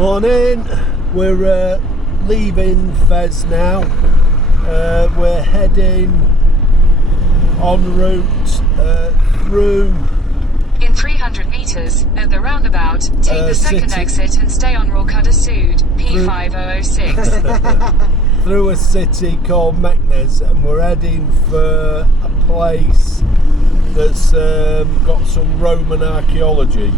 Morning, we're leaving Fez now. We're heading en route through. In 300 metres, at the roundabout, take the second exit and stay on Rocade Sud, P5006. Through a city called Meknes, and we're heading for a place that's got some Roman archaeology.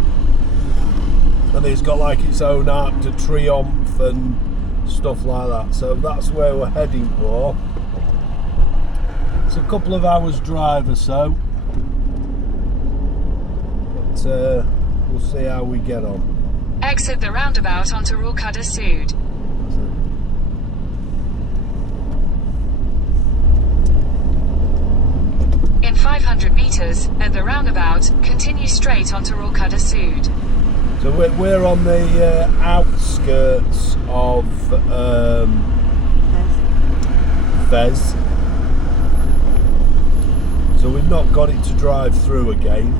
And it's got like its own Arc de Triomphe and stuff like that. So that's where we're heading for. It's a couple of hours drive or so. But we'll see how we get on. Exit the roundabout onto Rocade Sud. In 500 metres, at the roundabout, continue straight onto Rocade Sud. So we're on the outskirts of Fez. So we've not got it to drive through again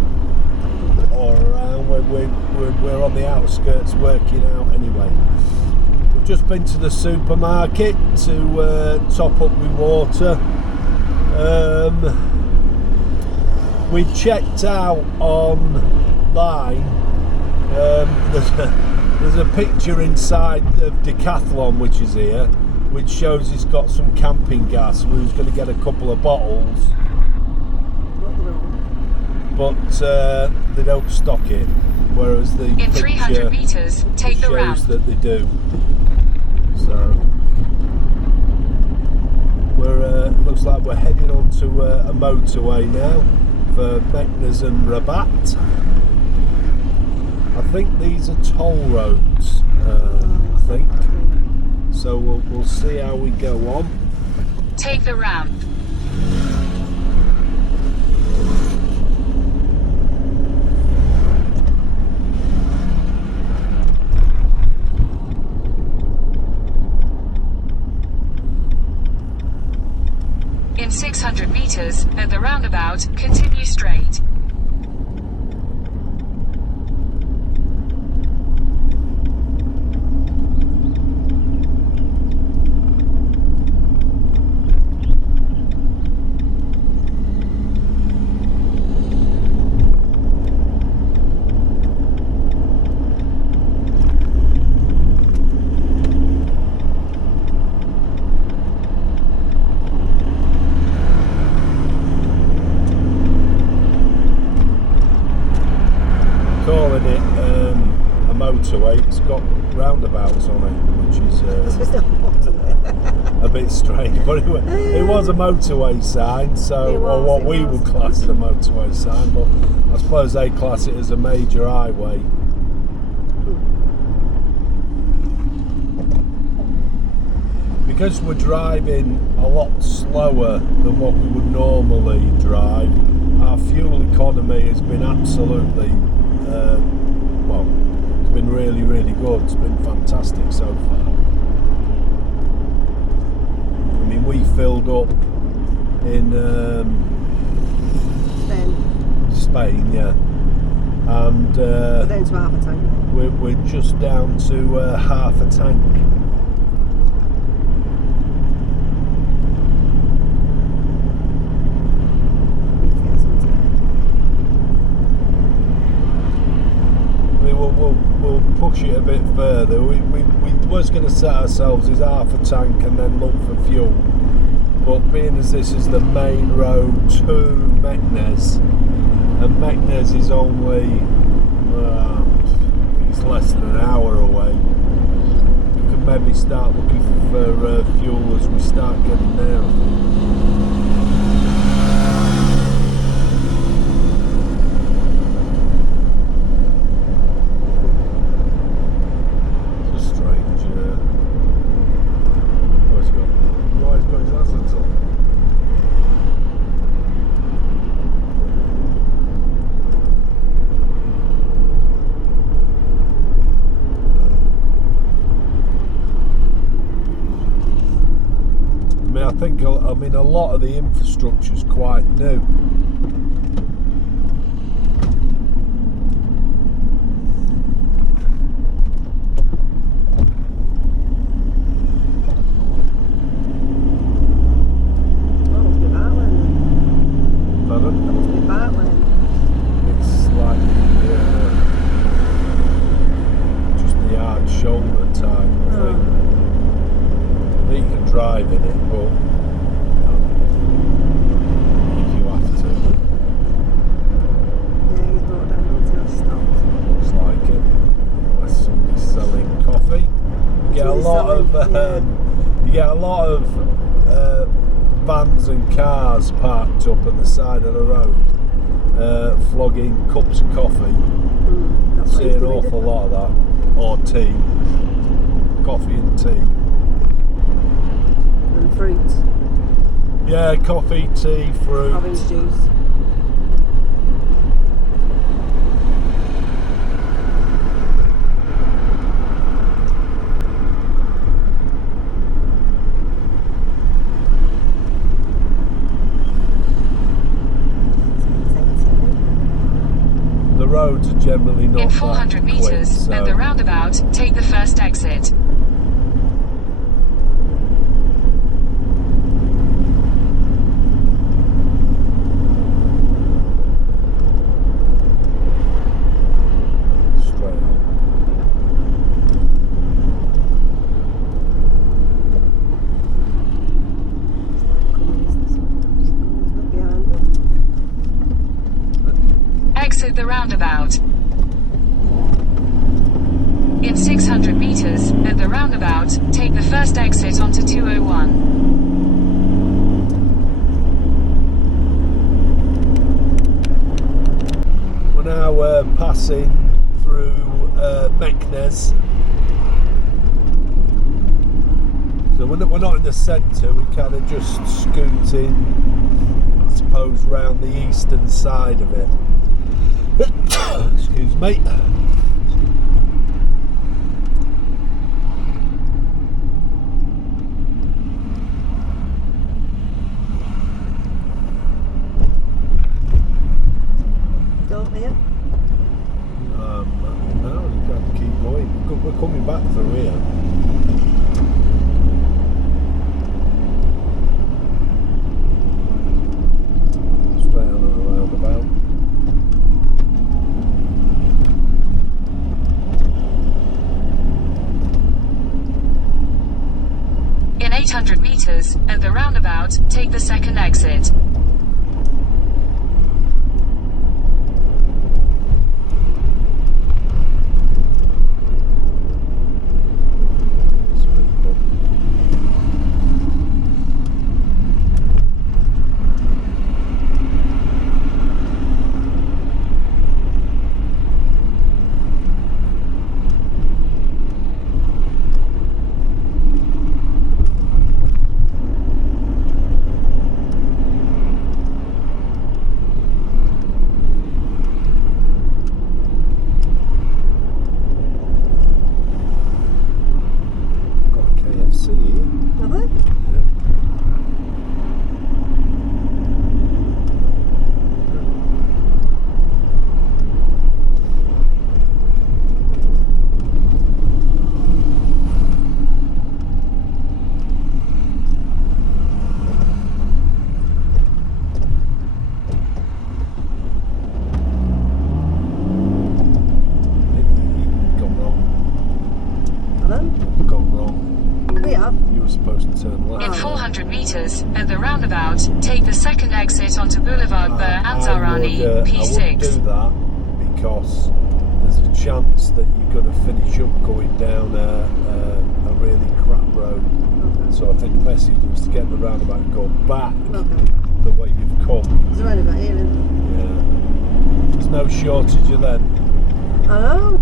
or around. We're on the outskirts working out anyway. We've just been to the supermarket to top up with water. We checked out online. There's a picture inside of Decathlon, which is here, which shows it's got some camping gas. We was going to get a couple of bottles, but they don't stock it. Whereas the in 300 meters, take the ramp. Shows that they do. So we're looks like we're heading onto a motorway now for Meknes and Rabat. I think these are toll roads, I think. So we'll see how we go on. Take the ramp. In 600 meters, at the roundabout, continue straight. Calling it a motorway. It's got roundabouts on it, which is a bit strange. But it was a motorway sign, so or what we would class as a motorway sign. But I suppose they class it as a major highway. Because we're driving a lot slower than what we would normally drive, our fuel economy has been absolutely well, it's been really, really good. It's been fantastic so far. I mean, we filled up in Spain, yeah, and we're down to half a tank. We're just down to half a tank. We'll push it a bit further. We was going to set ourselves as half a tank and then look for fuel, but being as this is the main road to Meknes, and Meknes is only it's less than an hour away, we could maybe start looking for fuel as we start getting there. I mean, a lot of the infrastructure is quite new. shoulder type thing. I think you can drive in it, but if you have to. Yeah, he's brought down until it stops. Looks like it. Unless somebody's selling coffee. You get a lot of vans and cars parked up at the side of the road, flogging cups of coffee. See an awful lot of that, or tea, coffee and tea. And fruits. Yeah, coffee, tea, fruit. Orange juice. The roads are generally not In 400 that meters, quick, so at the roundabout, take the first exit. straight on. Exit the roundabout. In 600 meters, at the roundabout, take the first exit onto 201. We're now passing through Meknes. So we're not in the centre, we're kind of just scooting, I suppose, round the eastern side of it. Excuse me. Don't here. No, you have to keep going. We're coming back through here. Straight on the roundabout. In 800 meters, at the roundabout, take the second exit. In 400 meters, at the roundabout, take the second exit onto Boulevard Bur Anzarani, I wouldn't P6. do that because there's a chance that you're going to finish up going down a really crap road. Okay. So I think the message was to get the roundabout and go back the way you've come. There's a roundabout here, isn't there? Yeah. There's no shortage of them. I know.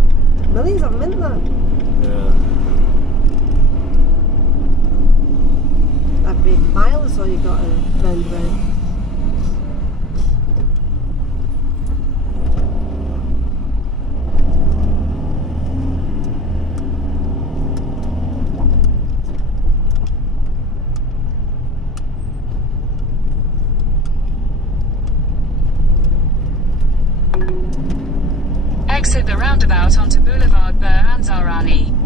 Millions of them, isn't there? Yeah. That'd be a mile or so you've got to roundabout. Exit the roundabout onto Boulevard Bur Anzarani.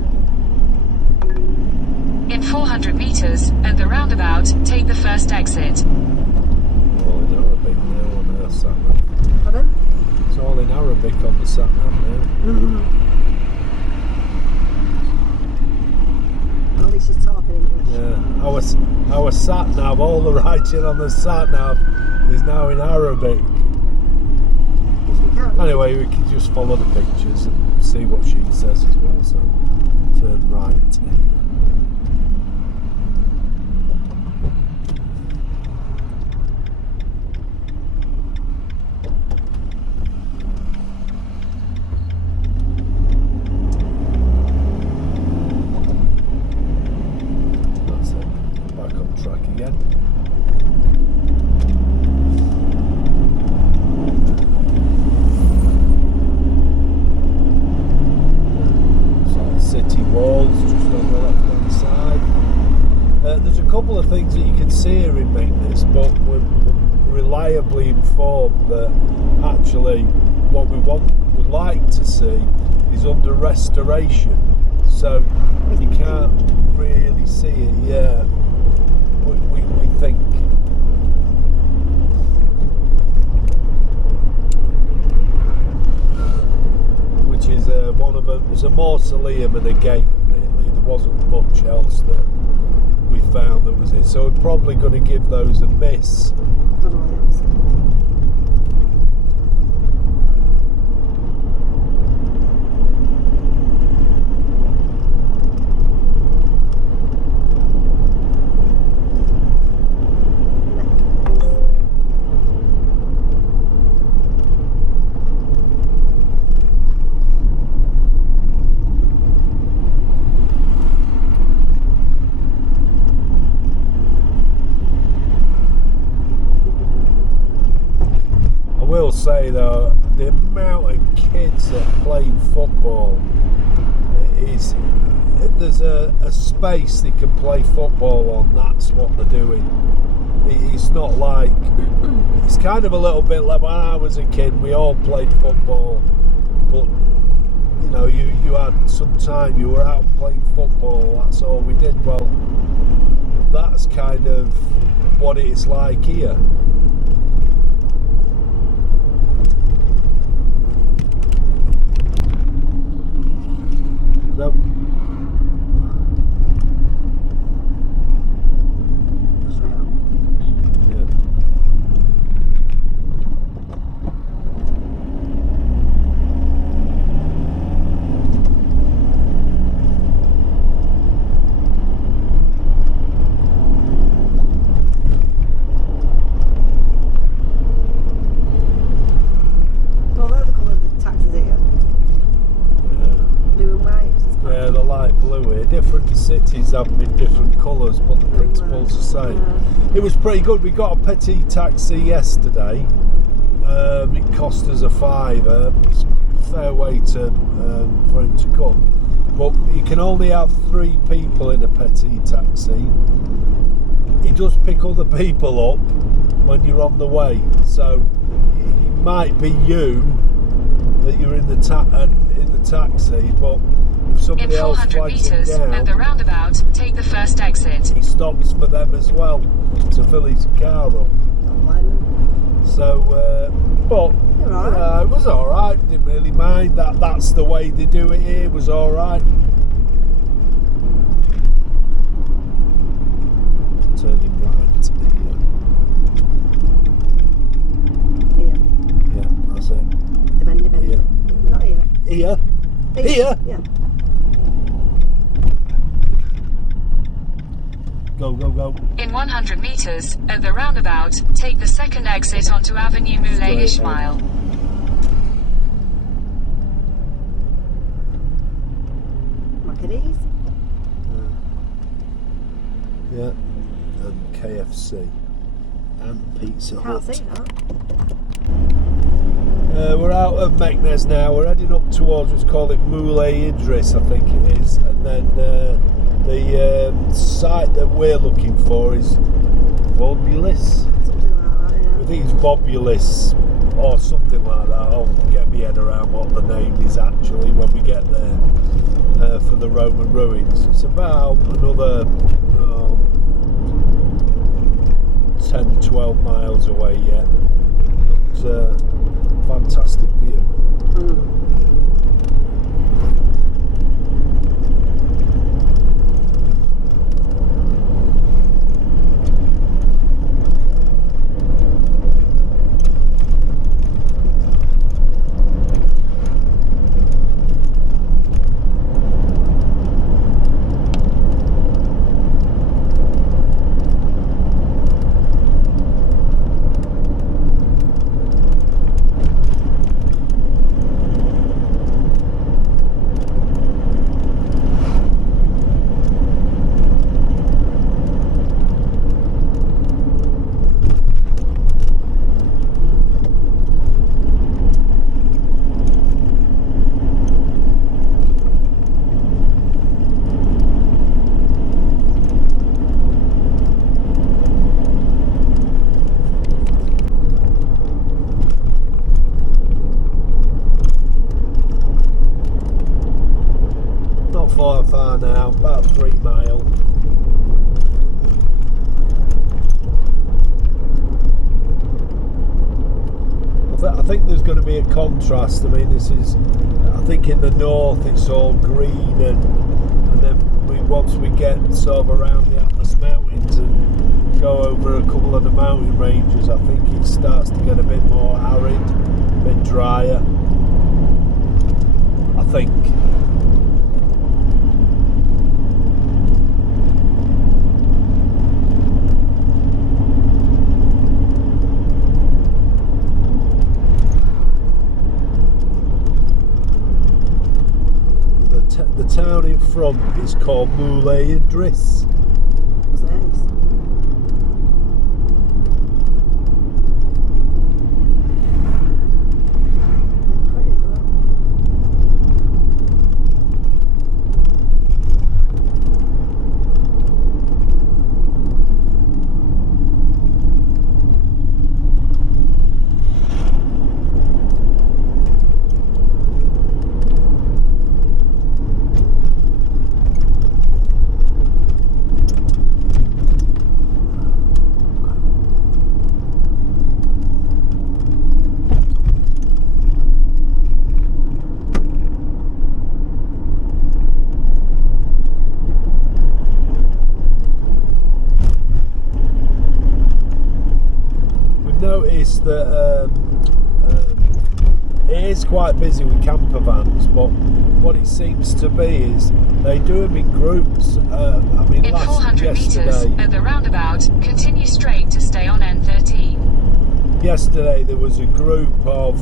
In 400 meters, at the roundabout, take the first exit. All in Arabic now on our sat-nav. Pardon? It's all in Arabic on the sat-nav now. our sat nav, all the writing on the sat nav is now in Arabic. Because we can't. Anyway, we can just follow the pictures and see what she says as well. So turn right. That's it. Back on track again. City walls just on the left hand side. There's a couple of things that you can see here in Meknes, but we're reliably informed that actually what we would like to see is under restoration, so you can't really see it. Yeah, we think. Which is one of them. It's a mausoleum and a gate. Really, there wasn't much else that we found that was it. So we're probably going to give those a miss. Don't know what else. I will say though, the amount of kids that play football is, there's a space they can play football on. That's what they're doing. It's not like, it's kind of a little bit like when I was a kid, we all played football, but you know, you had some time, you were out playing football, that's all we did. Well, that's kind of what it's like here. Nope. Straight on. Yeah. Well, they're the colour of the taxis here. Blue and white. Yeah, the light blue here. Different cities have them in different colours, but the principle's the same. Yeah. It was pretty good. We got a petite taxi yesterday. It cost us a £5. It's a fair way to for him to come. But you can only have 3 people in a petite taxi. He does pick other people up when you're on the way. So it might be you that you're in the taxi, but if In somebody else 400 flags him meters, at the down, roundabout, take the first exit. he stops for them as well to fill his car up. Don't blame them. So, but You're alright. it was all right. Didn't really mind that. That's the way they do it here. It was all right. Turning right here. Here. Yeah, that's it. Depend. Here. Not here. Here. Here. Yeah. Go, go, go. In 100 meters, at the roundabout, take the second exit onto Avenue Moulay Straight Ismail. Maccadees. Yeah. And KFC. And Pizza Can't Hut. see that. We're out of Meknes now. We're heading up towards, let's call it Moulay Idris, I think it is. And then the site that we're looking for is Volubis. Something like that, yeah. I think it's Volubis or something like that. I'll get my head around what the name is actually when we get there for the Roman ruins. It's about another 10, 12 miles away yet. It's a fantastic view. far now, about 3 mile. I think there's going to be a contrast. I mean, I think in the north it's all green, and then once we get sort of around the Atlas Mountains and go over a couple of the mountain ranges, I think it starts to get a bit more arid, a bit drier, I think. The town in front is called Moulay Idris. What's this? Pretty as well. Noticed that it is quite busy with camper vans, but what it seems to be is they do them in groups. I mean, In 400 meters yesterday, at the roundabout, continue straight to stay on N13. yesterday there was a group of,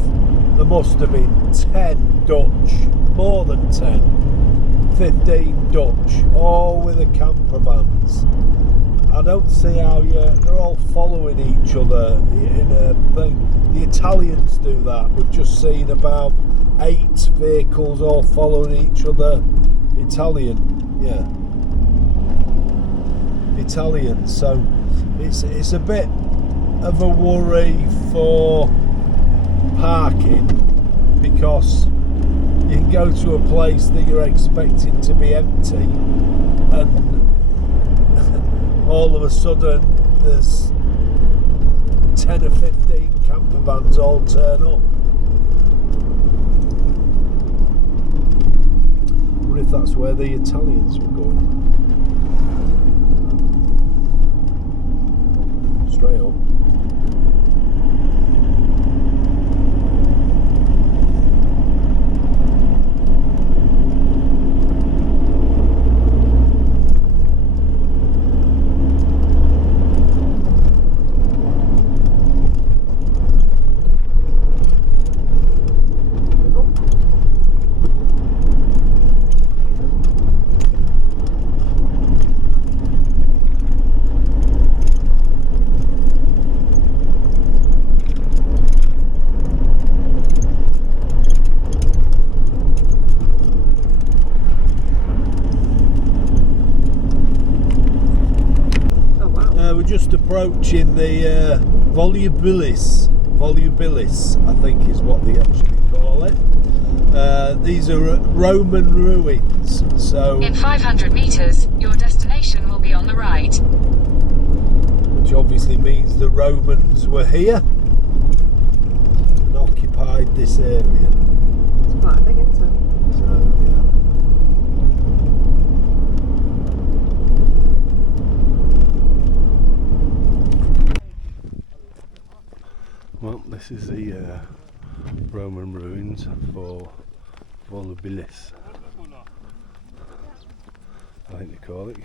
there must have been 10 Dutch, more than 10, 15 Dutch, all with the camper vans. I don't see how they're all following each other in a thing. The Italians do that. We've just seen about 8 vehicles all following each other. Italian. So it's a bit of a worry for parking, because you can go to a place that you're expecting to be empty, and all of a sudden there's 10 or 15 camper vans all turn up. I wonder if that's where the Italians were going. Straight up. We're just approaching the Volubis, I think is what they actually call it. These are Roman ruins. So In 500 meters, your destination will be on the right. which obviously means the Romans were here and occupied this area. It's quite big, isn't it? So yeah. Well, this is the Roman ruins for Volubis, I think they call it.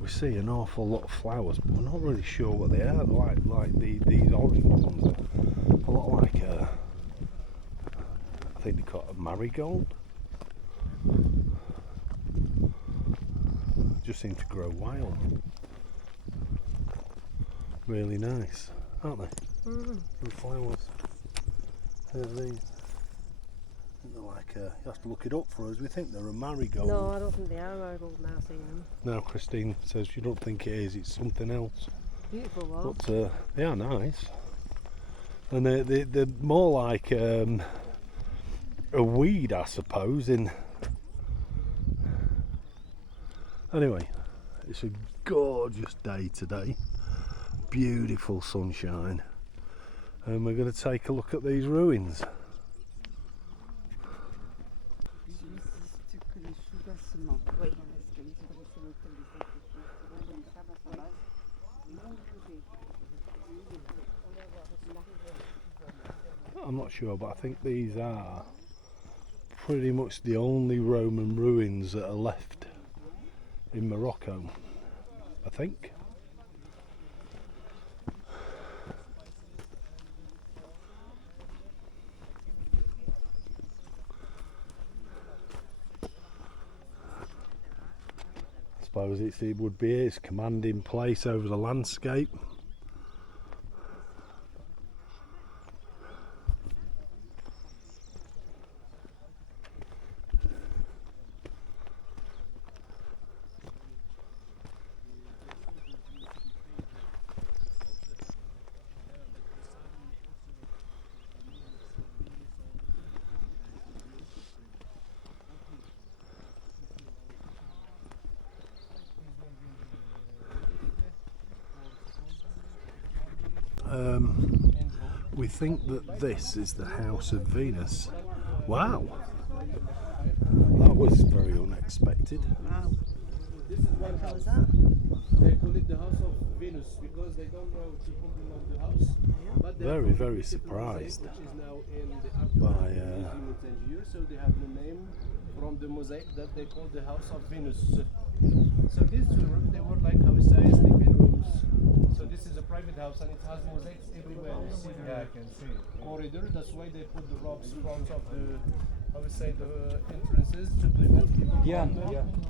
We see an awful lot of flowers, but we're not really sure what they are. They're like these orange ones, a lot like I think they call it a marigold. Just seem to grow wild. Really nice, aren't they? The flowers. There's these. They're like you have to look it up for us. We think they're a marigold. No, I don't think they are marigolds now, seeing them. Now Christine says you don't think it is, it's something else. Beautiful though. But they are nice. And they're more like a weed, I suppose. Anyway, it's a gorgeous day today, beautiful sunshine, and we're going to take a look at these ruins. I'm not sure, but I think these are pretty much the only Roman ruins that are left in Morocco, I think. I suppose it would be its commanding place over the landscape. We think that this is the House of Venus. Wow, that was very unexpected. Wow. This is one house. They call it the House of Venus because they don't know to put the name of the house. But Very, very surprised which is now in the by Museum in Tangier, so they have the name from the mosaic that they call the House of Venus. So these two rooms, they were like, how we say, sleeping rooms. So this is a private house and it has mosaics everywhere. You see the corridor. That's why they put the rocks in front of the, how we say, the entrances to prevent people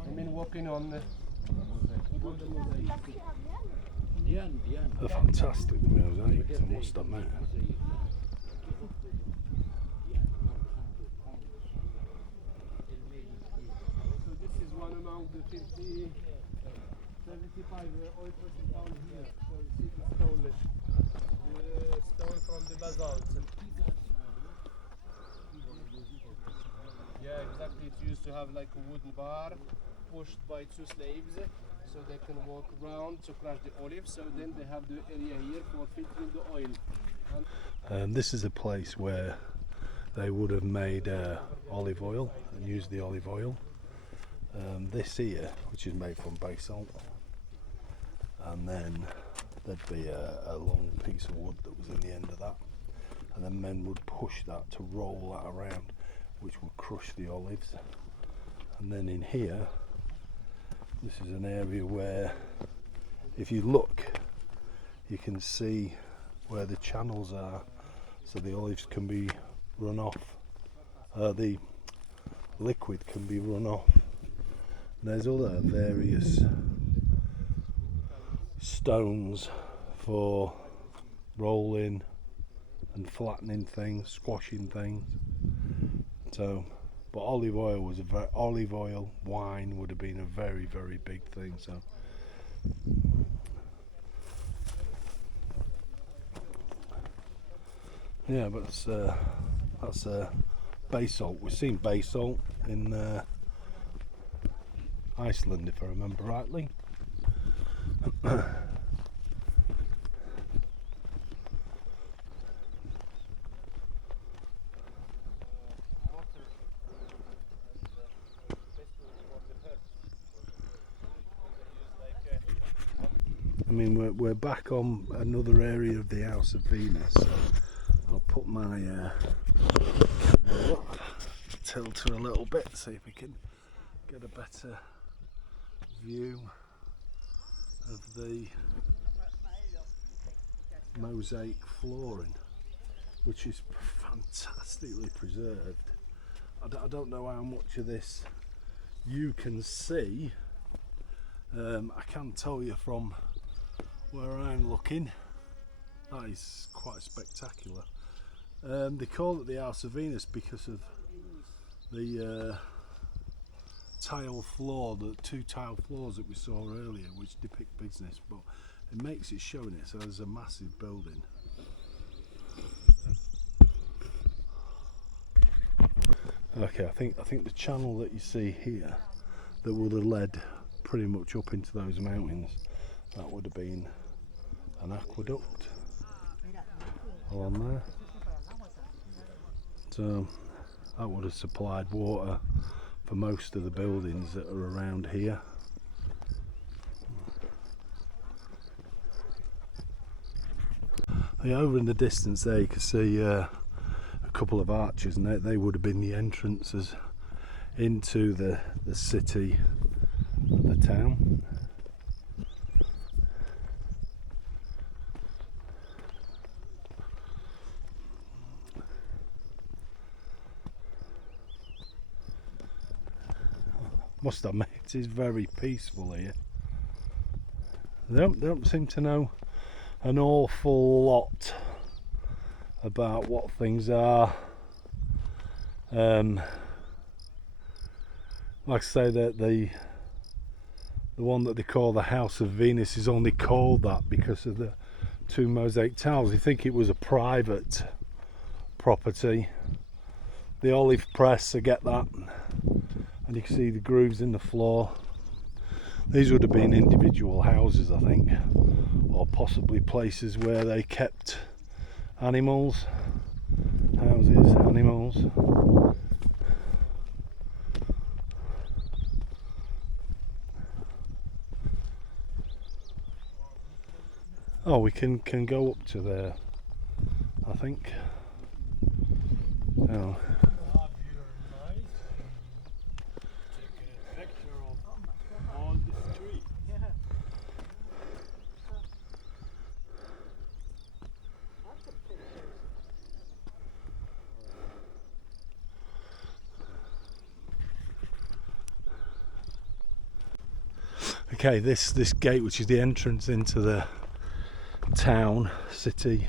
from walking on the mosaic. a fantastic mosaics, I must admit. So this is one among the 50, 75 oil presses down here. So you see the stone from the basalt. Yeah, exactly. It used to have like a wooden bar pushed by two slaves so they can walk around to crush the olives. So then they have the area here for filtering the oil. This is a place where they would have made olive oil and used the olive oil. This here, which is made from basalt, and then there'd be a long piece of wood that was in the end of that, and then men would push that to roll that around, which would crush the olives. And then in here, this is an area where, if you look, you can see where the channels are, so the olives can be run off, the liquid can be run off. And there's other various stones for rolling and flattening things, squashing things. So, but olive oil wine would have been a very, very big thing. So, yeah, but that's basalt. We've seen basalt in Iceland, if I remember rightly. I mean, we're back on another area of the House of Venus. So I'll put my tilt her a little bit, see if we can get a better view of the mosaic flooring, which is fantastically preserved. I don't know how much of this you can see. I can tell you from where I'm looking, that is quite spectacular. They call it the House of Venus because of the tile floor, the two tile floors that we saw earlier, which depict business, but it makes it showing it so there's a massive building. Okay, I think the channel that you see here that would have led pretty much up into those mountains, that would have been an aqueduct along there. So that would have supplied water for most of the buildings that are around here. Over in the distance there you can see a couple of arches, and they would have been the entrances into the city, the town. Must admit, it is very peaceful here. They don't seem to know an awful lot about what things are. Like I say, that the one that they call the House of Venus is only called that because of the two mosaic tiles. You think it was a private property. The olive press, I get that, and you can see the grooves in the floor. These would have been individual houses, I think, or possibly places where they kept animals. Houses, animals. Oh, we can go up to there, I think. Oh. Okay, this gate, which is the entrance into the town, city,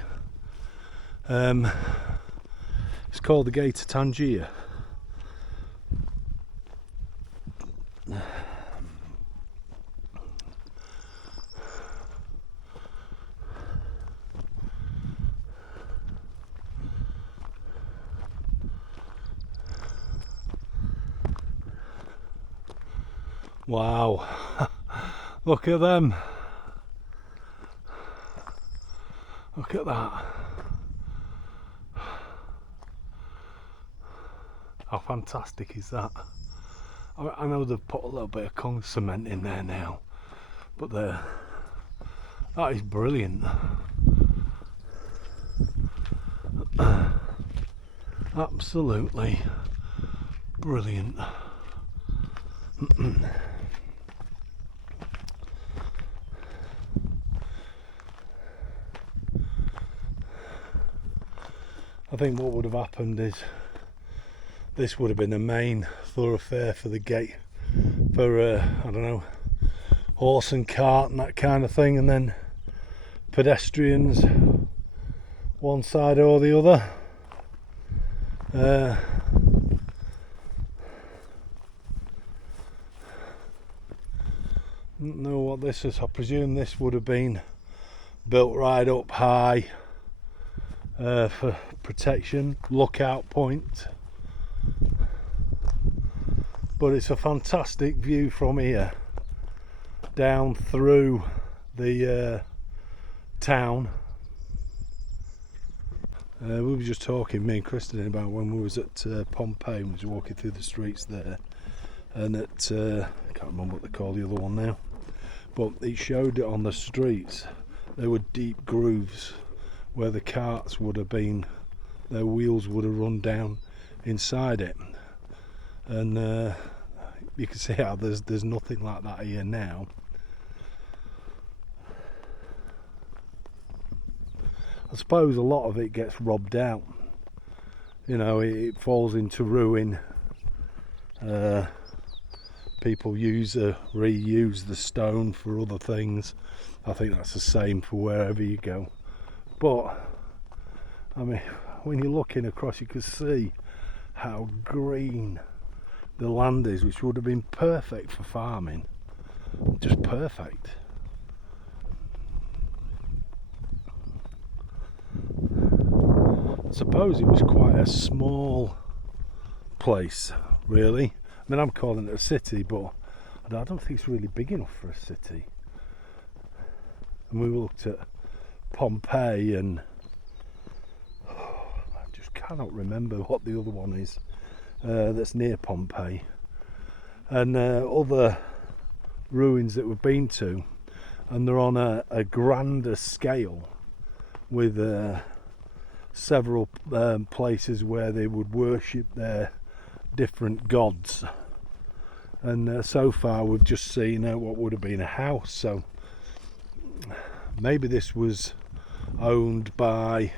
it's called the Gate of Tangier. Wow. Look at them. Look at that. How fantastic is that? I know they've put a little bit of cement in there now, but that is brilliant. Absolutely brilliant. I think what would have happened is this would have been a main thoroughfare for the gate for I don't know, horse and cart and that kind of thing, and then pedestrians one side or the other. Don't know what this is. I presume this would have been built right up high for protection, lookout point. But it's a fantastic view from here down through the town. We were just talking, me and Kristen, about when we was at Pompeii, we was walking through the streets there, and at I can't remember what they call the other one now, but it showed it on the streets. There were deep grooves where the carts would have been, their wheels would have run down inside it, and you can see how there's nothing like that here now. I suppose a lot of it gets robbed out, you know, it falls into ruin. People reuse the stone for other things. I think that's the same for wherever you go. But I mean, when you're looking across, you can see how green the land is, which would have been perfect for farming, just perfect. I suppose it was quite a small place, really. I mean, I'm calling it a city, but I don't think it's really big enough for a city. And we looked at Pompeii, and I just cannot remember what the other one is that's near Pompeii, and other ruins that we've been to, and they're on a grander scale with several places where they would worship their different gods. And so far we've just seen what would have been a house, so maybe this was owned by,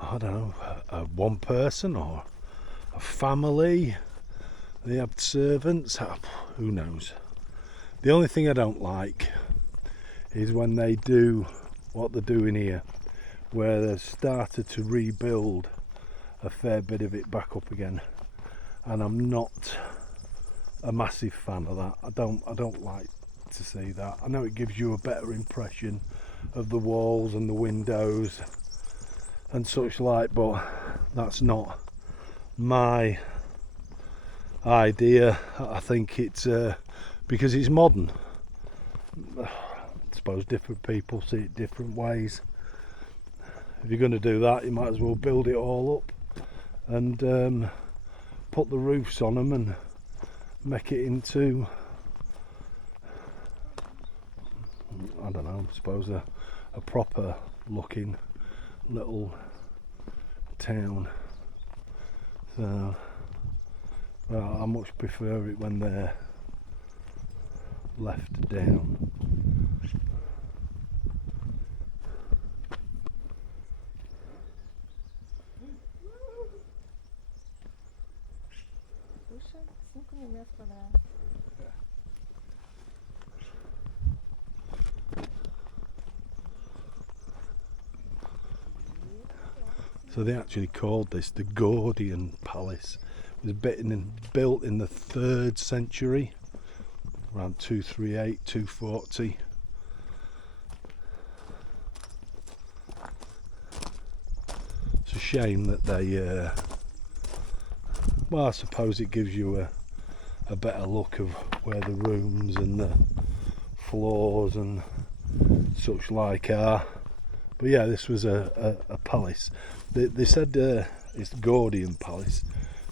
I don't know, one person or a family. They have servants, who knows. The only thing I don't like is when they do what they're doing here, where they've started to rebuild a fair bit of it back up again, and I'm not a massive fan of that. I don't like to see that. I know it gives you a better impression of the walls and the windows and such like, but that's not my idea. I think it's because it's modern. I suppose different people see it different ways. If you're going to do that, you might as well build it all up and put the roofs on them and make it into, I don't know, I suppose a proper looking little town. So well, I much prefer it when they're left down. So they actually called this the Gordian Palace. It was built in the 3rd century, around 238, 240. It's a shame that they, well, I suppose it gives you a better look of where the rooms and the floors and such like are. But yeah, this was a palace. They said it's the Gordian Palace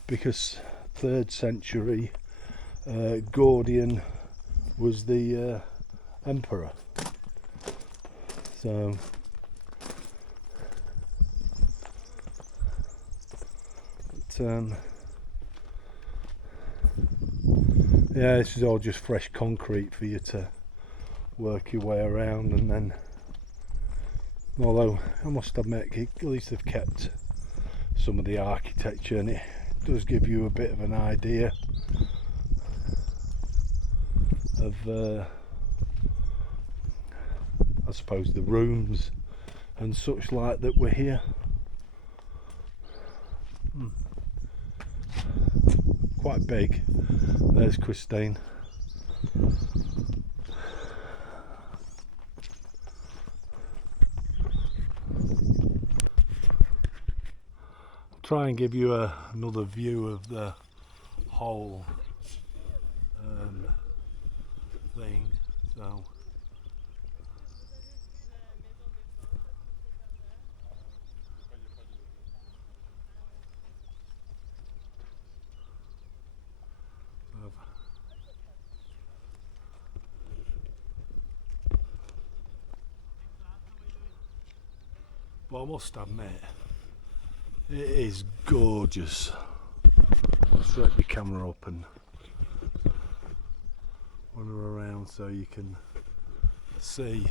because 3rd century Gordian was the emperor. So yeah, this is all just fresh concrete for you to work your way around, and then, although I must admit at least they've kept some of the architecture, and it does give you a bit of an idea of I suppose the rooms and such like that were here. Quite big. There's Christine. Try and give you another view of the whole thing. So but I must admit, it is gorgeous. I'll set the camera up and wander around so you can see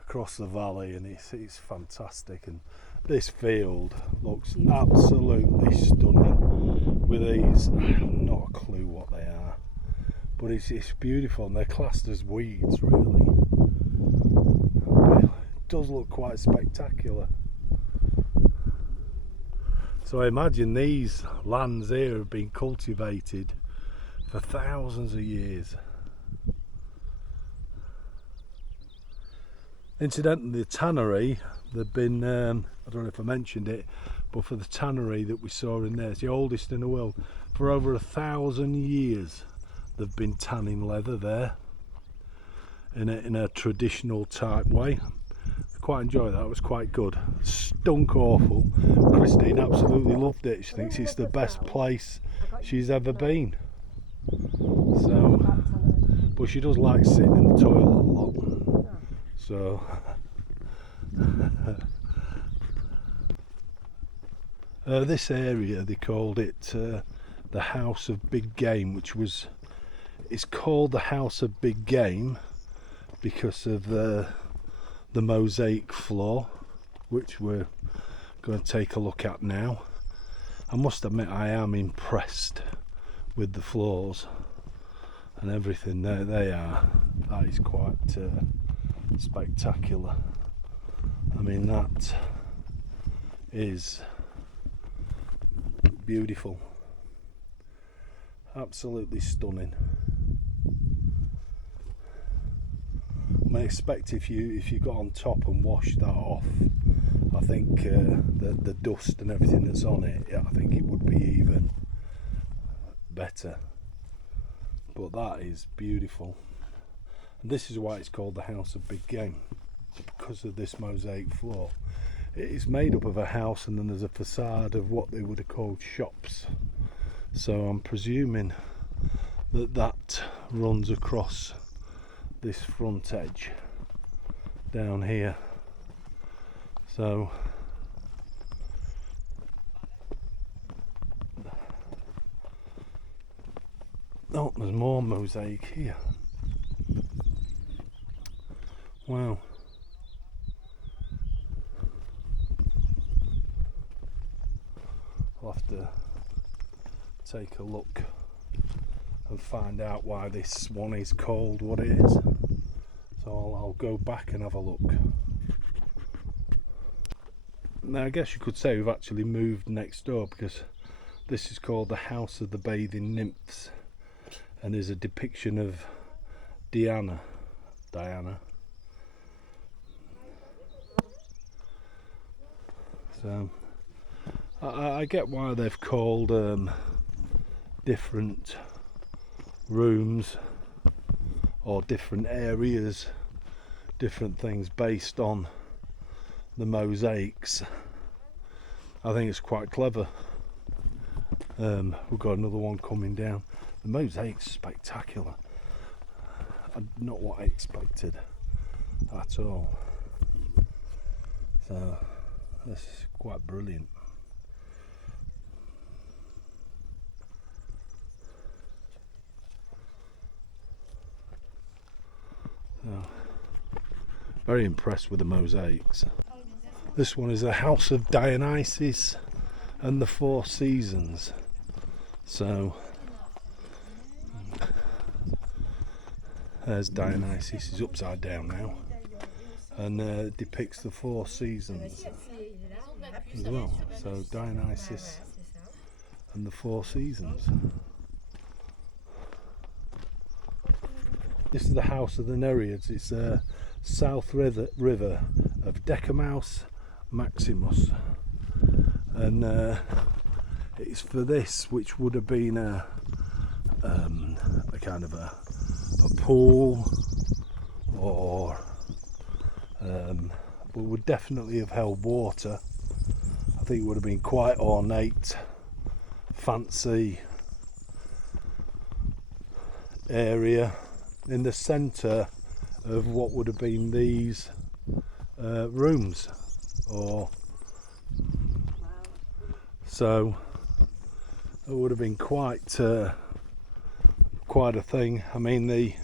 across the valley, and it's fantastic. And this field looks absolutely stunning with these, I have not a clue what they are, but it's beautiful, and they're classed as weeds really. But it does look quite spectacular. So I imagine these lands here have been cultivated for thousands of years. Incidentally, the tannery They've been, I don't know if I mentioned it, but for the tannery that we saw in there, it's the oldest in the world. For over 1,000 years, they've been tanning leather there in a traditional type way. Quite enjoyed that. It was quite good. Stunk awful. Christine absolutely loved it. She thinks it's the best place she's ever been. So, but she does like sitting in the toilet a lot. So this area, they called it the House of Big Game, it's called the House of Big Game because of the mosaic floor, which we're going to take a look at now. I must admit, I am impressed with the floors and everything. There they are. That is quite spectacular. I mean, that is beautiful, absolutely stunning. I expect if you got on top and washed that off, I think the dust and everything that's on it, I think it would be even better. But that is beautiful, and this is why it's called the House of Big Game, because of this mosaic floor. It is made up of a house, and then there's a facade of what they would have called shops. So I'm presuming that runs across this front edge down here. So oh, there's more mosaic here. Wow. I'll have to take a look and find out why this one is called what it is. So I'll go back and have a look. Now I guess you could say we've actually moved next door, because this is called the House of the Bathing Nymphs, and is a depiction of Diana. So I get why they've called different rooms or different areas different things based on the mosaics. I think it's quite clever. We've got another one coming down. The mosaic's spectacular. Not what I expected at all. So this is quite brilliant. So, very impressed with the mosaics. This one is the House of Dionysus and the Four Seasons. So there's Dionysus. He's upside down now, and depicts the four seasons as well. So Dionysus and the Four Seasons. This is the House of the Nereids. It's a south river of Decumaus Maximus, and it's for this, which would have been a kind of a pool, or but would definitely have held water. I think it would have been quite ornate, fancy area in the centre of what would have been these rooms, or so it would have been quite a thing. I mean, the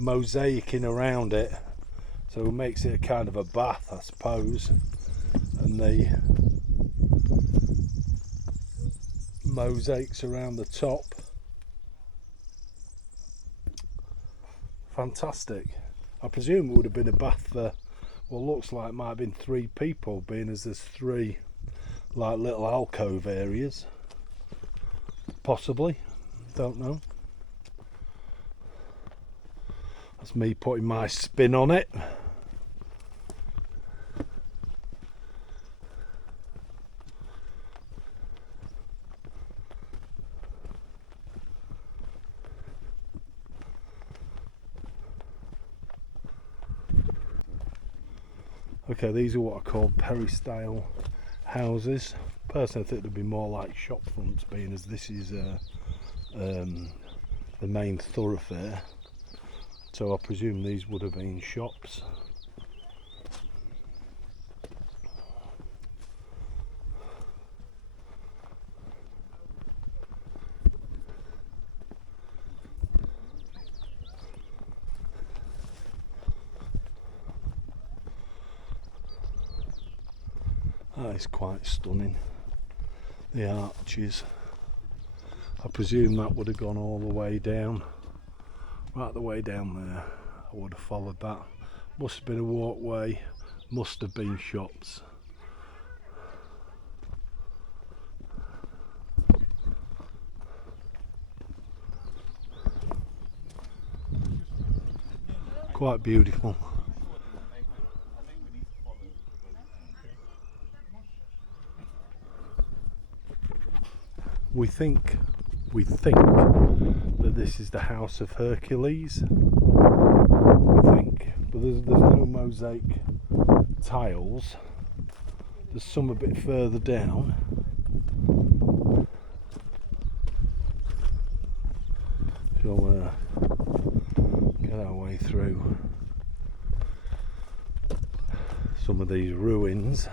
mosaicing around it, so it makes it a kind of a bath, I suppose, and the mosaics around the top. Fantastic. I presume it would have been a bath for what looks like might have been 3 people, being as there's 3 like little alcove areas. Possibly, don't know. That's me putting my spin on it. Okay, these are what are called peristyle houses. Personally, I think they'd be more like shop fronts, being as this is the main thoroughfare. So I presume these would have been shops. That is quite stunning. The arches. I presume that would have gone all the way down. Right the way down there. I would have followed that. Must have been a walkway. Must have been shops. Quite beautiful. We think that this is the House of Hercules. We think, but there's no mosaic tiles. There's some a bit further down. Shall get our way through some of these ruins.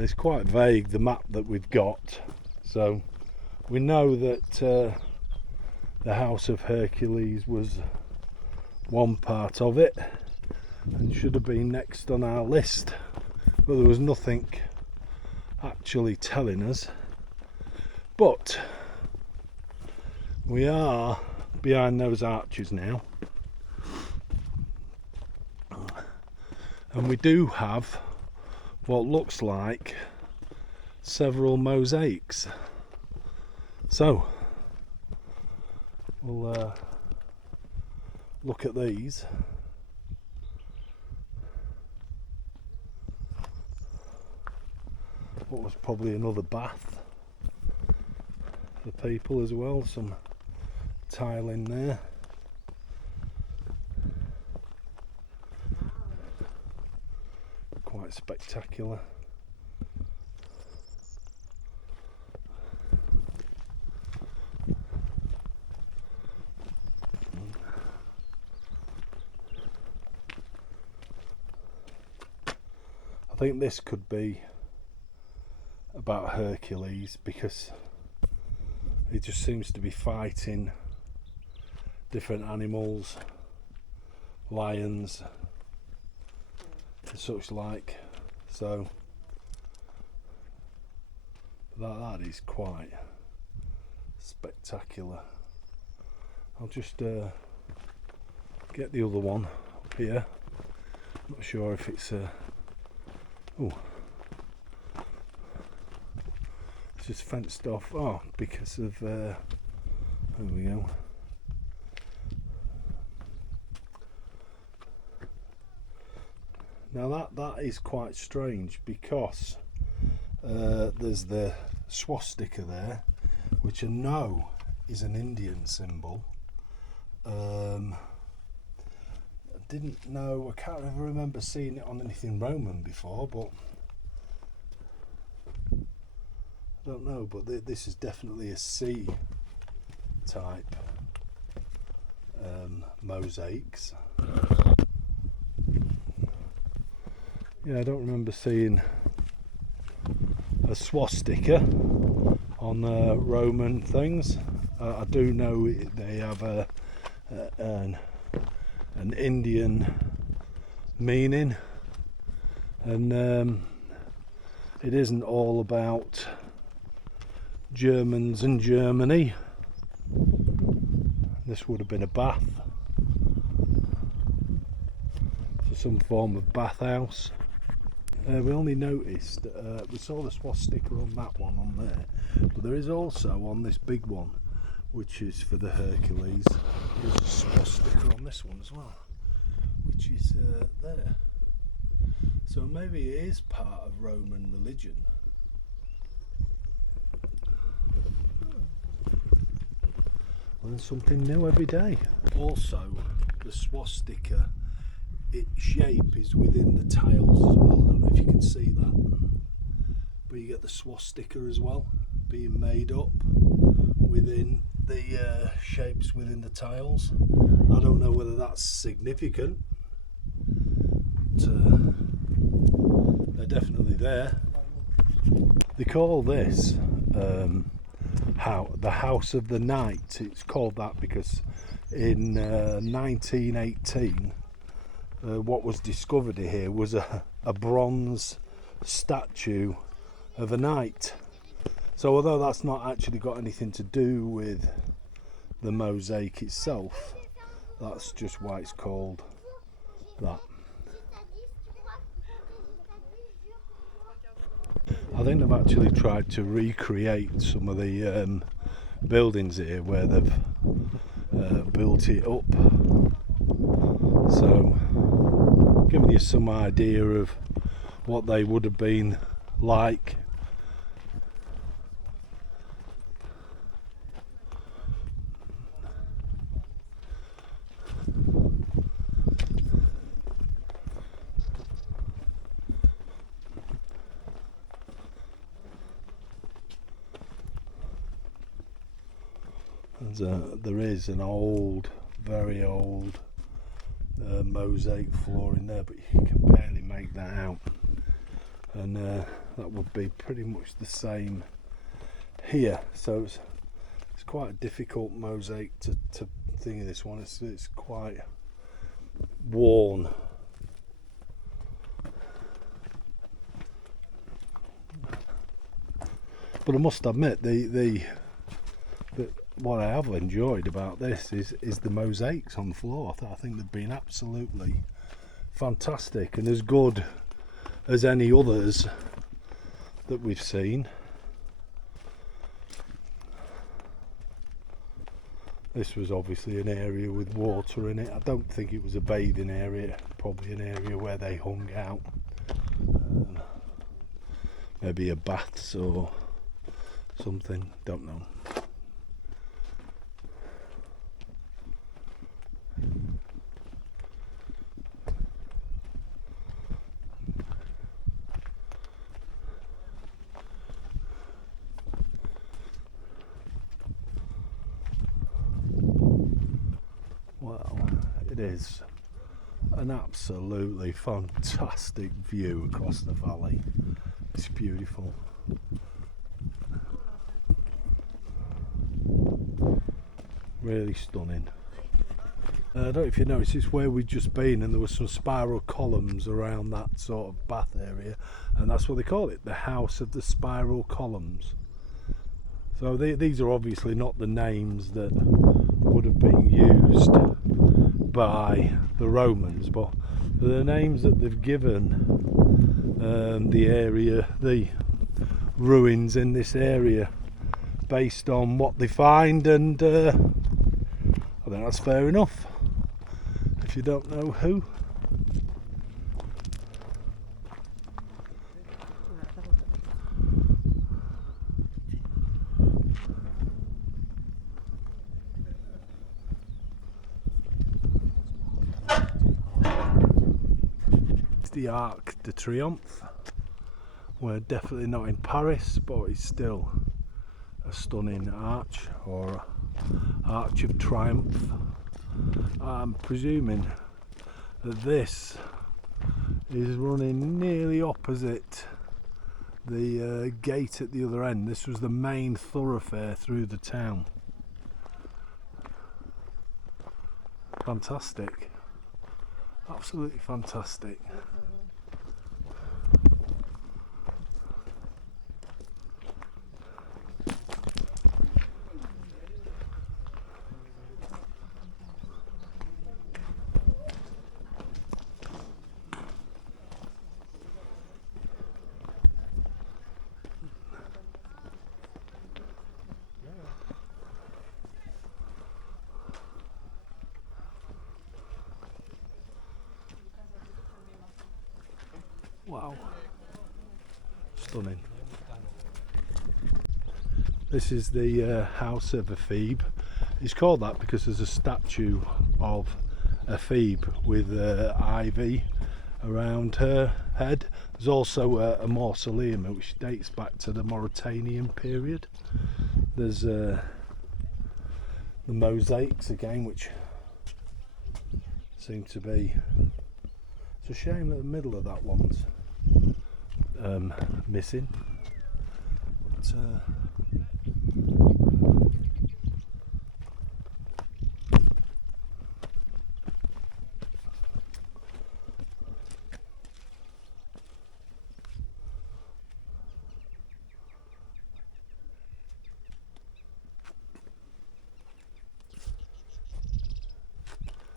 It's quite vague, the map that we've got, so we know that the House of Hercules was one part of it and should have been next on our list, but there was nothing actually telling us. But we are behind those arches now, and we do have what looks like several mosaics. So we'll look at these. What was probably another bath for people as well, some tiling there. Quite spectacular. I think this could be about Hercules, because he just seems to be fighting different animals, lions and such like. So that is quite spectacular. I'll just get the other one up here. Not sure if it's oh, it's just fenced off. Oh, because of there we go. Now that is quite strange, because there's the swastika there, which I know is an Indian symbol. I didn't know, I can't ever remember seeing it on anything Roman before, but I don't know, but this is definitely a C type mosaics. Yeah, I don't remember seeing a swastika on Roman things. I do know they have an Indian meaning, and it isn't all about Germans and Germany. This would have been a bath, so some form of bathhouse. We only noticed, we saw the swastika on that one on there, but there is also on this big one, which is for the Hercules, there's a swastika on this one as well, which is there. So maybe it is part of Roman religion. Learn something new every day. Also, the swastika, its shape is within the tiles as well. I don't know if you can see that. But you get the swastika as well, being made up within the shapes within the tiles. I don't know whether that's significant. They're definitely there. They call this the House of the Knight. It's called that because in 1918 what was discovered here was a bronze statue of a knight. So although that's not actually got anything to do with the mosaic itself, that's just why it's called that. I think they've actually tried to recreate some of the buildings here where they've built it up. So, giving you some idea of what they would have been like. There is an old, very old mosaic floor in there, but you can barely make that out. And that would be pretty much the same here. So it's quite a difficult mosaic to think of this one. It's quite worn. But I must admit, what I have enjoyed about this is the mosaics on the floor. I think they've been absolutely fantastic and as good as any others that we've seen. This was obviously an area with water in it. I don't think it was a bathing area, probably an area where they hung out. Maybe a baths or something, don't know. Well, it is an absolutely fantastic view across the valley. It's beautiful. Really stunning. I don't know if you noticed, it's where we'd just been and there were some spiral columns around that sort of bath area, and that's what they call it, the House of the Spiral Columns. So these are obviously not the names that would have been used by the Romans, but they're the names that they've given the area, the ruins in this area, based on what they find, and I think that's fair enough if you don't know who. It's the Arc de Triomphe. We're definitely not in Paris, but it's still a stunning arch, or Arch of Triumph. I'm presuming that this is running nearly opposite the gate at the other end. This was the main thoroughfare through the town. Fantastic, absolutely fantastic. Wow, stunning. This is the house of Ephebe. It's called that because there's a statue of Ephebe with ivy around her head. There's also a mausoleum which dates back to the Mauritanian period. There's the mosaics again, which seem to be. It's a shame that the middle of that one's missing. But,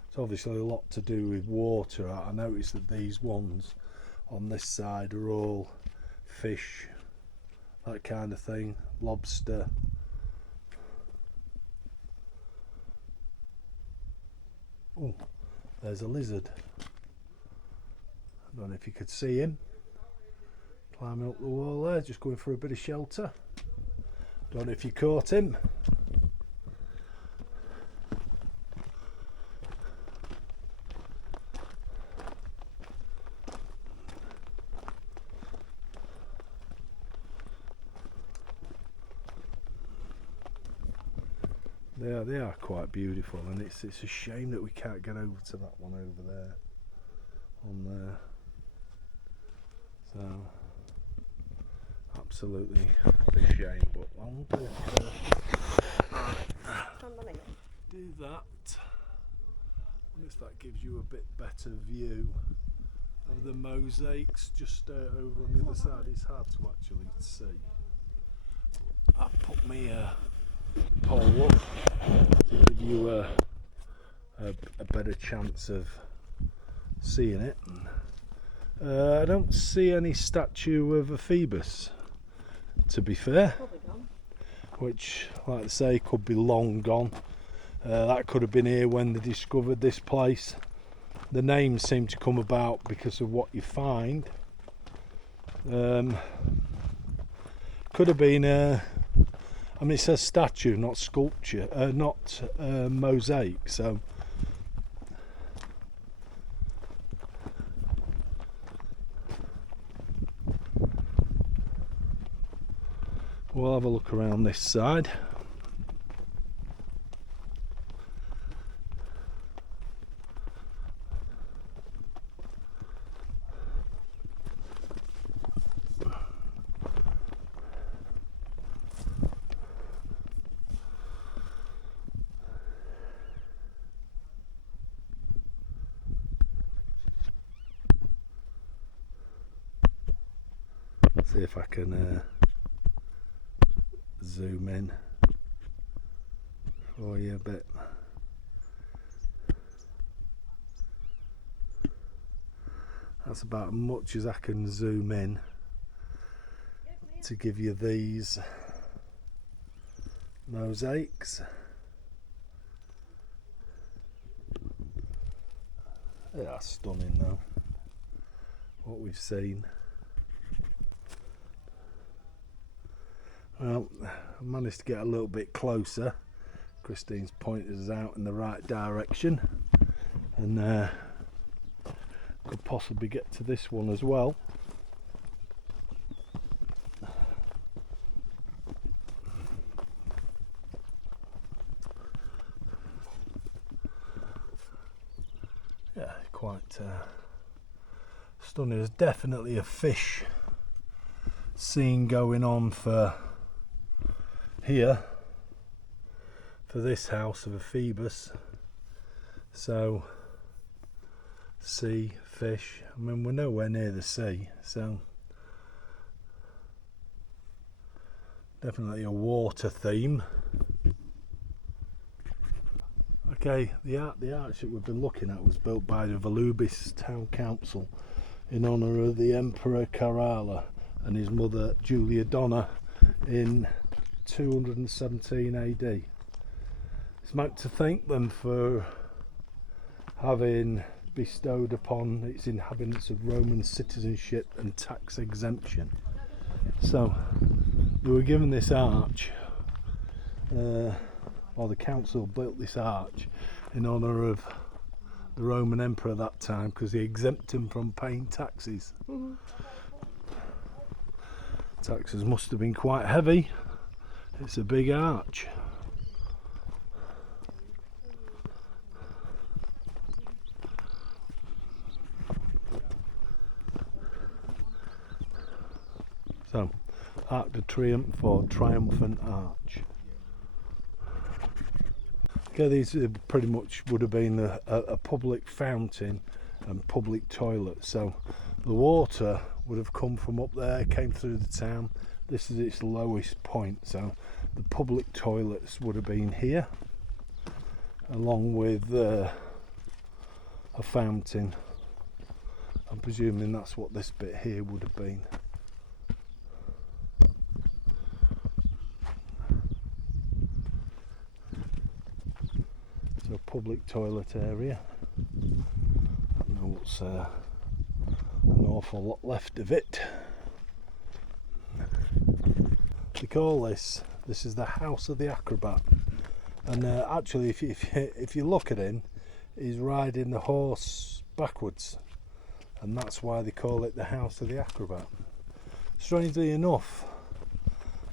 it's obviously a lot to do with water. I noticed that these ones on this side are all fish, that kind of thing, lobster. Oh, there's a lizard. I don't know if you could see him climbing up the wall there, just going for a bit of shelter. Don't know if you caught him. They are quite beautiful, and it's a shame that we can't get over to that one over there, on there. So absolutely a shame, but I'll do that. I guess that gives you a bit better view of the mosaics just over on the other side. It's hard to actually see. I put me pole up to give you a better chance of seeing it. I don't see any statue of Phoebus, to be fair, which, like I say, could be long gone. That could have been here when they discovered this place. The names seem to come about because of what you find. Could have been I mean, it says statue, not sculpture, not mosaic, so we'll have a look around this side. See if I can zoom in for you a bit. That's about as much as I can zoom in to give you these mosaics. They are stunning though, what we've seen. Well, I managed to get a little bit closer. Christine's pointed us out in the right direction, and could possibly get to this one as well. Yeah, quite stunning. There's definitely a fish scene going on for here, for this house of Phoebus. So sea, fish, I mean, we're nowhere near the sea, so definitely a water theme. Okay, the arch that we've been looking at was built by the Volubis town council in honour of the Emperor Carala and his mother Julia Donna in 217 AD. It's meant to thank them for having bestowed upon its inhabitants of Roman citizenship and tax exemption. So they were given this arch, or the council built this arch in honour of the Roman emperor at that time, because he exempted him from paying taxes. Taxes must have been quite heavy. It's a big arch. So, Arc de Triomphe or Triumphant Arch. Okay, these pretty much would have been a public fountain and public toilet. So the water would have come from up there, came through the town. This is its lowest point. So the public toilets would have been here, along with a fountain. I'm presuming that's what this bit here would have been. So public toilet area. I don't know what's an awful lot left of it. They call this is the House of the Acrobat, and actually if you look at him, he's riding the horse backwards, and that's why they call it the House of the Acrobat. Strangely enough,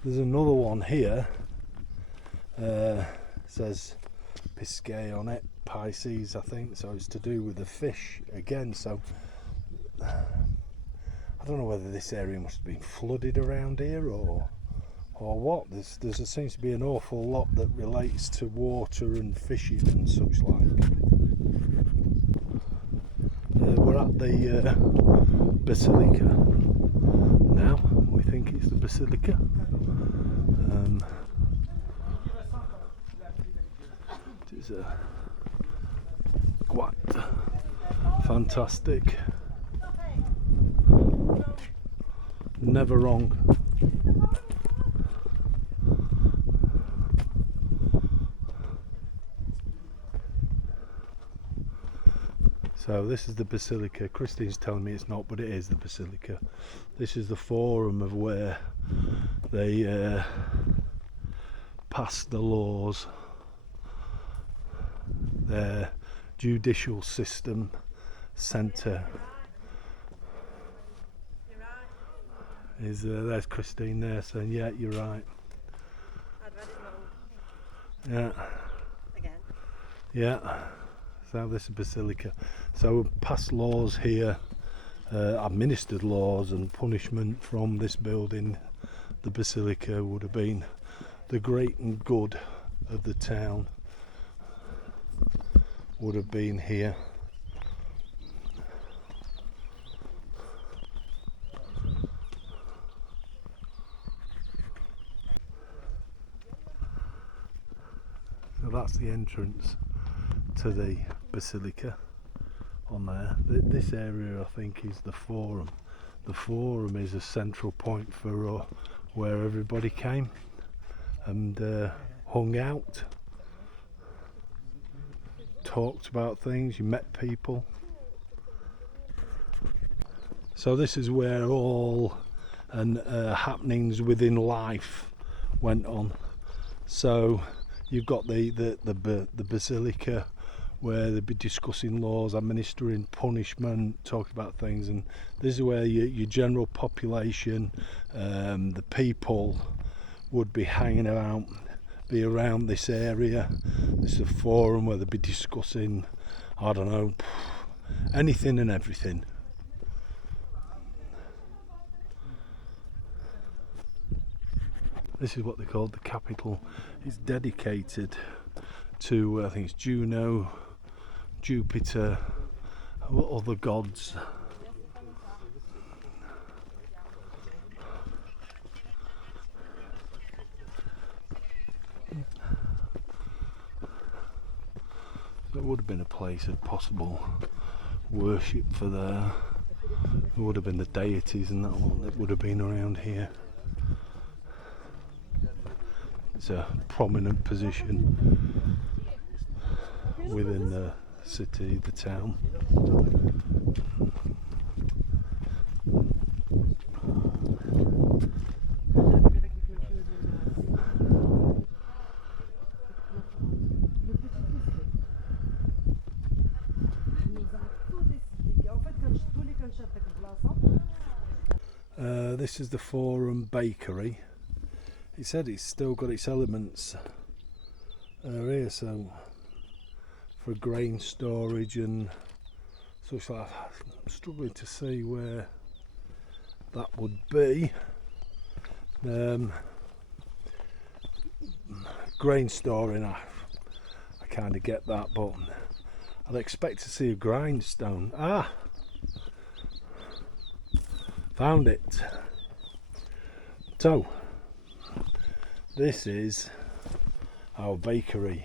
there's another one here, says Biscay on it, Pisces I think, so it's to do with the fish again. So I don't know whether this area must have been flooded around here or what. There seems to be an awful lot that relates to water and fishing and such like. We're at the Basilica now. We think it's the Basilica. It's quite fantastic. Never wrong. So this is the Basilica. Christine's telling me it's not, but it is the Basilica. This is the forum of where they passed the laws. Their judicial system centre is there's Christine there saying, yeah, you're right. I'd read it wrong. Yeah. Again. Yeah. So this is Basilica. So passed laws here, administered laws and punishment from this building. The Basilica would have been the great and good of the town. Would have been here. So that's the entrance to the Basilica on there. This area I think is the Forum. The Forum is a central point for where everybody came and hung out, talked about things, you met people. So this is where all happenings within life went on. So you've got the Basilica, where they'd be discussing laws, administering punishment, talking about things, and this is where your general population, the people, would be hanging out, be around this area. This is a forum where they'd be discussing, I don't know, anything and everything. This is what they called the Capitol. It's dedicated to, I think it's Juno, Jupiter, other gods. So it would have been a place of possible worship for there. There would have been the deities and that one that would have been around here. It's a prominent position within the city, the town. This is the Forum Bakery. He said it's still got its elements here, so for grain storage and such like. I'm struggling to see where that would be. Grain storing, I kind of get that, but I'd expect to see a grindstone. Ah! Found it. So, this is our bakery.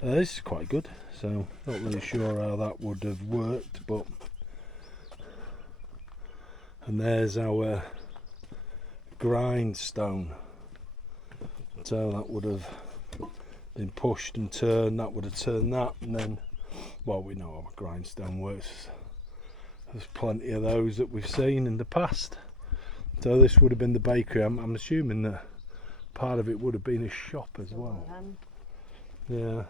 This is quite good, so not really sure how that would have worked, but and there's our grindstone. So that would have been pushed and turned, that would have turned that, and then, well, we know how a grindstone works. There's plenty of those that we've seen in the past. So this would have been the bakery. I'm assuming that part of it would have been a shop as well. Yeah.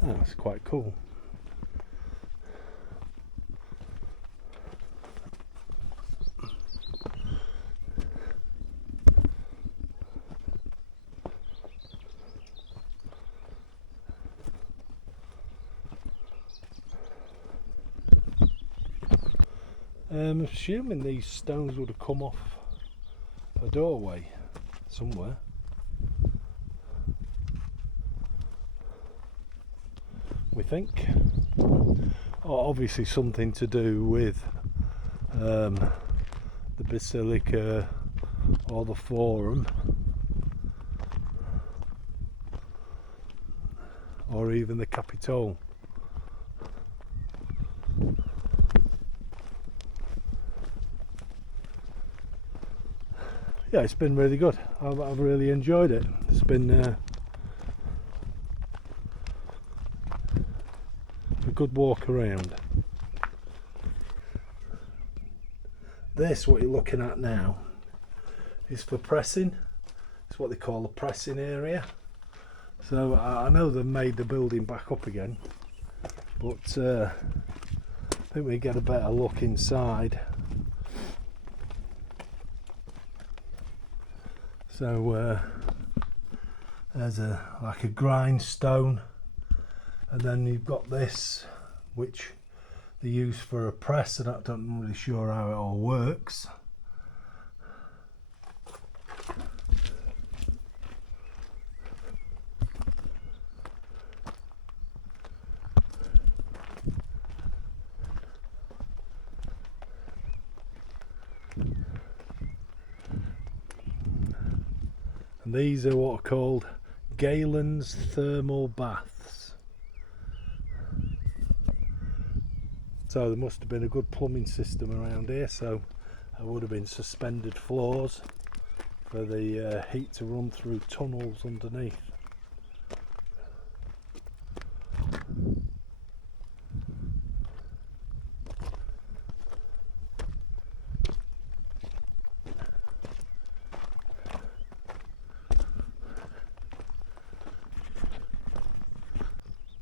Oh, that's quite cool. I'm assuming these stones would have come off a doorway somewhere. We think. Oh, obviously something to do with the Basilica or the Forum, or even the Capitol. Yeah, it's been really good. I've really enjoyed it. It's been a good walk around. This, what you're looking at now, is for pressing. It's what they call the pressing area. So I know they've made the building back up again, but I think we get a better look inside. So there's like a grindstone, and then you've got this, which they use for a press, and I'm not really sure how it all works. And these are what are called Galen's thermal baths. So there must have been a good plumbing system around here, so there would have been suspended floors for the heat to run through tunnels underneath.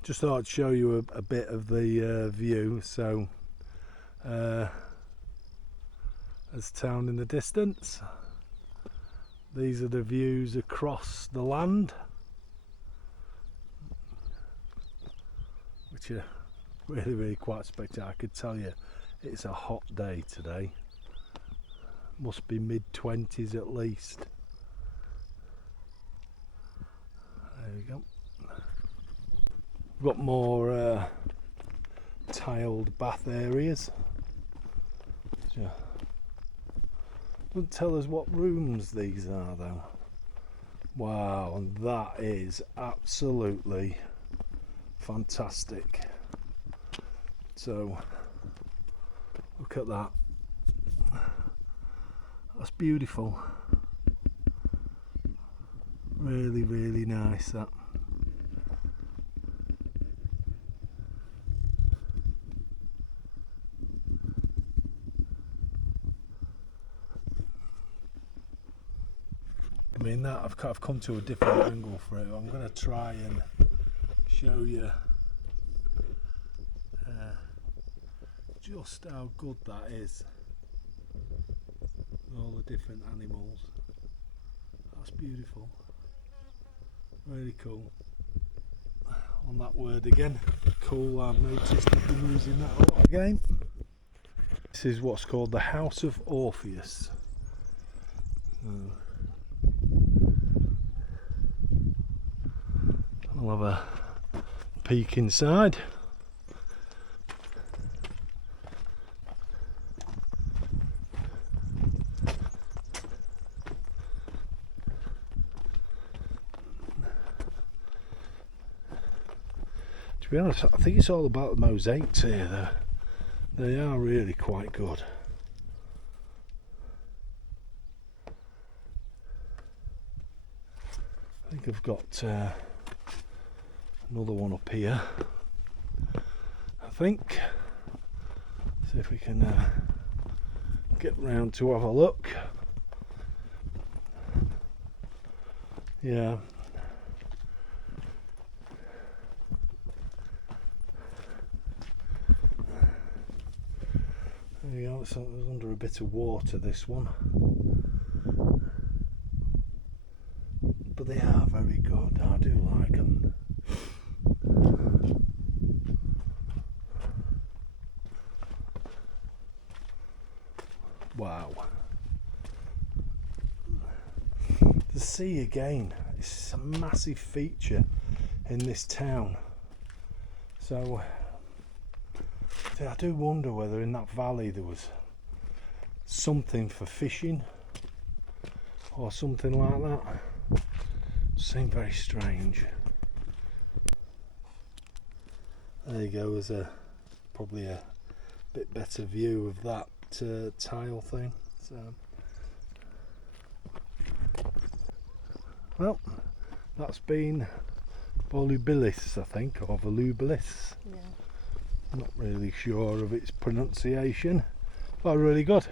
Just thought I'd show you a bit of the view. So there's town in the distance. These are the views across the land, which are really quite spectacular. I could tell you it's a hot day today. Must be mid-20s at least. There we go. We've got more tiled bath areas. Yeah. Wouldn't tell us what rooms these are though. Wow, and that is absolutely fantastic. So look at that. That's beautiful. Really, really nice that. I mean that I've come to a different angle for it. I'm going to try and show you just how good that is. All the different animals. That's beautiful. Really cool. On that word again, cool. I've noticed I've been using that a lot again. This is what's called the House of Orpheus. I'll have a peek inside. To be honest, I think it's all about the mosaics here. They are really quite good. I think I've got another one up here. I think. See if we can get round to have a look. Yeah. There you go, it's under a bit of water, this one. But they are very good, I do like them. Wow. The sea again, it's a massive feature in this town. So I do wonder whether in that valley there was something for fishing or something like that. Seemed very strange. There you go, there's probably a bit better view of that tile thing. So, well, that's been Volubis, I think, or Volubis. Yeah. Not really sure of its pronunciation, but really good.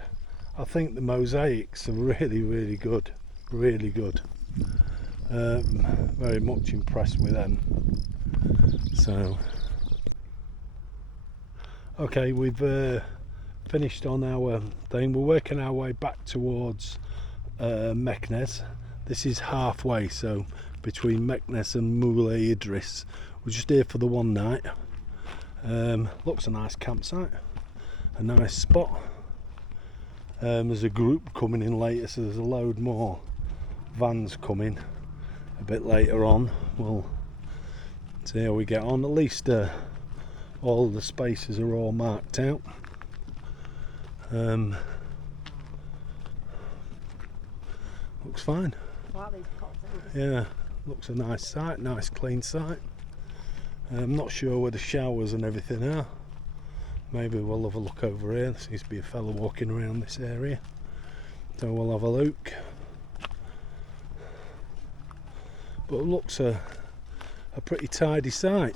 I think the mosaics are really, really good. Really good. Very much impressed with them. So, okay, we've finished on our thing. We're working our way back towards Meknes. This is halfway, so between Meknes and Moulay Idris. We're just here for the one night. Looks a nice campsite, a nice spot. There's a group coming in later, so there's a load more vans coming a bit later on. We'll see how we get on. At least all the spaces are all marked out. Looks fine. Like these cottages. Yeah, looks a nice site, nice clean site. I'm not sure where the showers and everything are. Maybe we'll have a look over here. There seems to be a fella walking around this area, so we'll have a look. But it looks a pretty tidy site.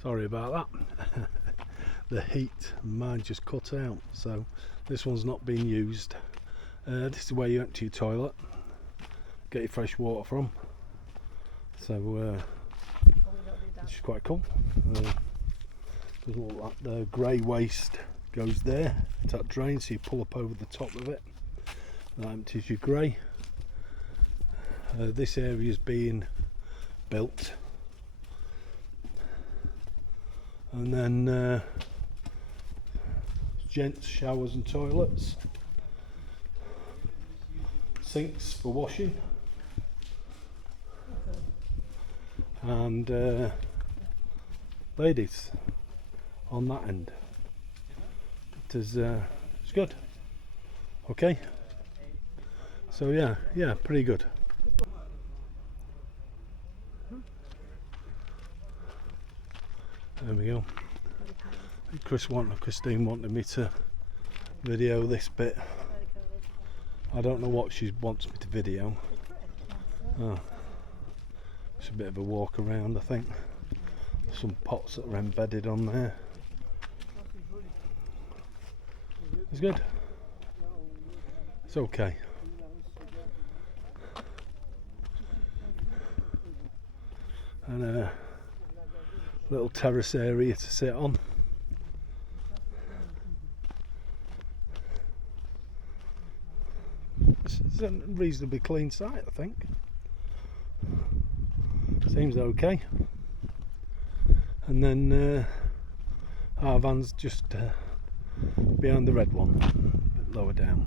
Sorry about that. The heat, mine just cut out, so this one's not being used. This is where you empty your toilet, get your fresh water from. So which is quite cool. Doesn't look like the grey waste goes there. It's that drain, so you pull up over the top of it. That empties your grey. This area is being built, and then gents showers and toilets, sinks for washing, and ladies on that end. It's good. Okay, so yeah, pretty good. There we go. Christine wanted me to video this bit. I don't know what she wants me to video. Oh, it's a bit of a walk around, I think. Some pots that are embedded on there. It's good. It's okay. And a little terrace area to sit on. It's a reasonably clean site, I think. Seems okay. And then our van's just behind the red one, a bit lower down.